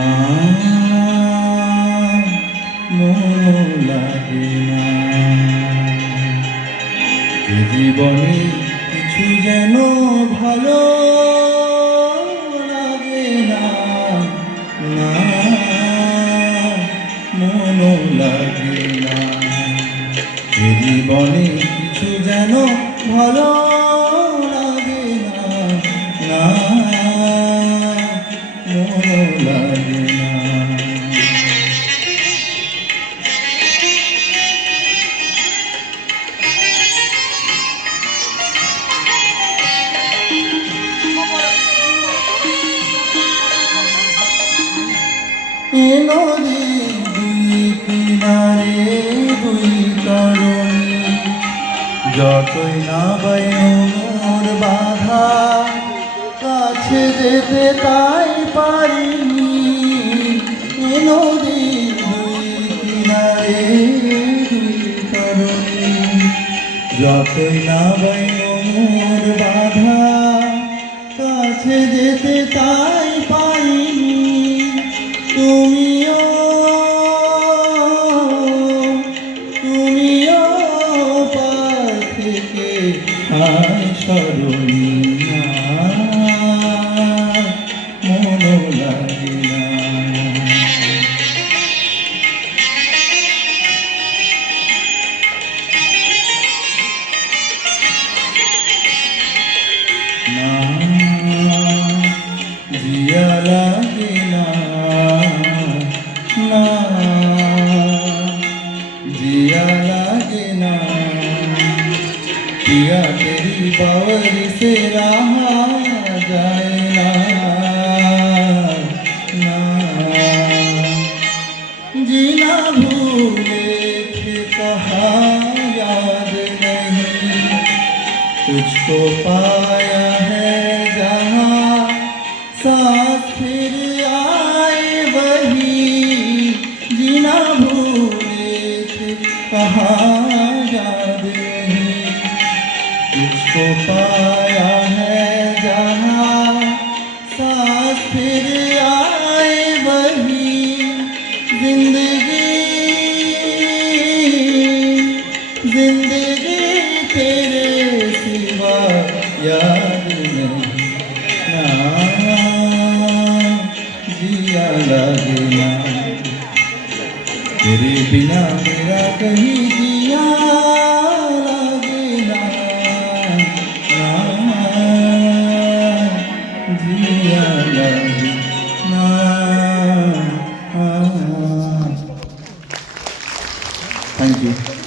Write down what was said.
না মন লাগে না এ জীবনে কিছু যেন ভালো লাগে না না মন লাগে না এ জীবনে কিছু যেন ভালো লাগে না না মন লাগে না নদী দুই কিনারে দুই তরুণী যতই না মোর বাধা কাছে যেতে তাই পারিনি নদী দুই কিনারে দুই তরুণী যতই না মোর বাধা কাছে যেতে তাই পারিনি তুমিও পার থেকে সরণী মন লাগে না জিয়া লাগে না না जिया लागे ना पिया तेरी बावर से रहा जाए ना जीना भूले थे कहा याद नहीं तुझको पाया है जहाँ साथ फिर आए वही जीना कहाँ याद नहीं तुझको पाया है जहाँ साथ फिर आए वही जिंदगी तेरे सिवा याद नहीं ना जिया लगे ना तेरे बिना मेरा कहीं जिया लागे ना जिया लागे ना थैंक यू।